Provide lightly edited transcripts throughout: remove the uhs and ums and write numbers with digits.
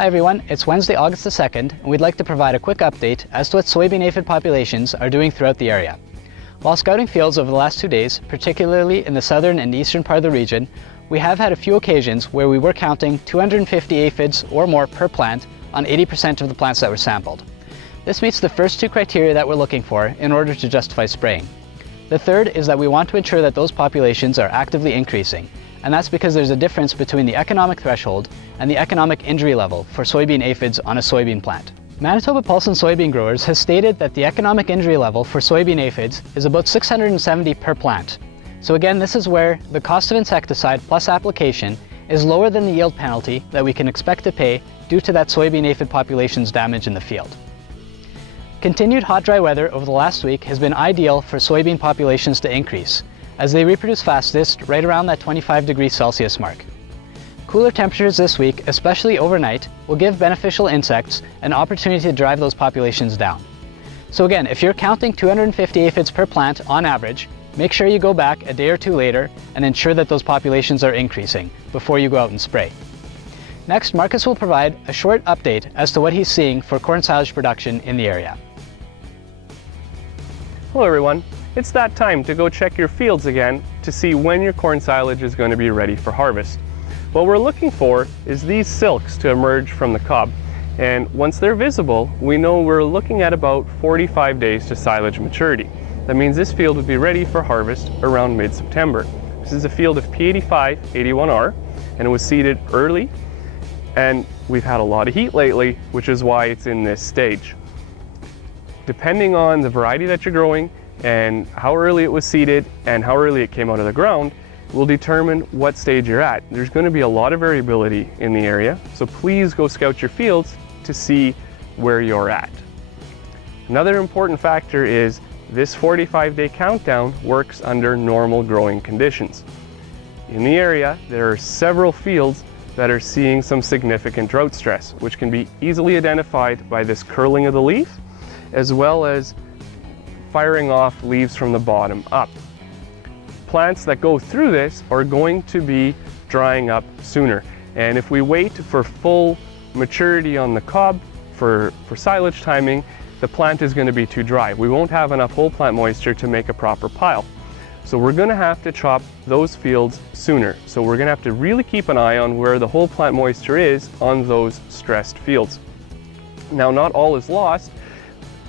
Hi everyone, it's Wednesday, August the 2nd, and we'd like to provide a quick update as to what soybean aphid populations are doing throughout the area. While scouting fields over the last 2 days, particularly in the southern and eastern part of the region, we have had a few occasions where we were counting 250 aphids or more per plant on 80% of the plants that were sampled. This meets the first two criteria that we're looking for in order to justify spraying. The third is that we want to ensure that those populations are actively increasing, and that's because there's a difference between the economic threshold and the economic injury level for soybean aphids on a soybean plant. Manitoba Pulse and Soybean Growers has stated that the economic injury level for soybean aphids is about 670 per plant. So again, this is where the cost of insecticide plus application is lower than the yield penalty that we can expect to pay due to that soybean aphid population's damage in the field. Continued hot, dry weather over the last week has been ideal for soybean populations to increase, as they reproduce fastest right around that 25 degrees Celsius mark. Cooler temperatures this week, especially overnight, will give beneficial insects an opportunity to drive those populations down. So again, if you're counting 250 aphids per plant on average, make sure you go back a day or two later and ensure that those populations are increasing before you go out and spray. Next, Marcus will provide a short update as to what he's seeing for corn silage production in the area. Hello everyone, it's that time to go check your fields again to see when your corn silage is going to be ready for harvest. What we're looking for is these silks to emerge from the cob, and once they're visible, we know we're looking at about 45 days to silage maturity. That means this field would be ready for harvest around mid-September. This is a field of P85 81R, and it was seeded early, and we've had a lot of heat lately, which is why it's in this stage. Depending on the variety that you're growing and how early it was seeded and how early it came out of the ground will determine what stage you're at. There's going to be a lot of variability in the area, so please go scout your fields to see where you're at. Another important factor is this 45-day countdown works under normal growing conditions. In the area, there are several fields that are seeing some significant drought stress, which can be easily identified by this curling of the leaf, as well as firing off leaves from the bottom up. Plants that go through this are going to be drying up sooner. And if we wait for full maturity on the cob for silage timing, the plant is going to be too dry. We won't have enough whole plant moisture to make a proper pile. So we're going to have to chop those fields sooner. So we're going to have to really keep an eye on where the whole plant moisture is on those stressed fields. Now, not all is lost.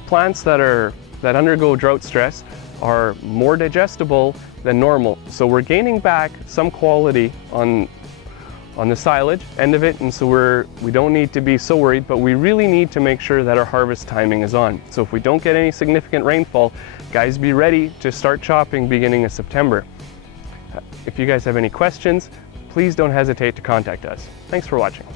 Plants that undergo drought stress are more digestible than normal, so we're gaining back some quality on the silage end of it, and so we don't need to be so worried, but we really need to make sure that our harvest timing is on. So if we don't get any significant rainfall, guys, be ready to start chopping beginning of September. If you guys have any questions, please don't hesitate to contact us. Thanks for watching.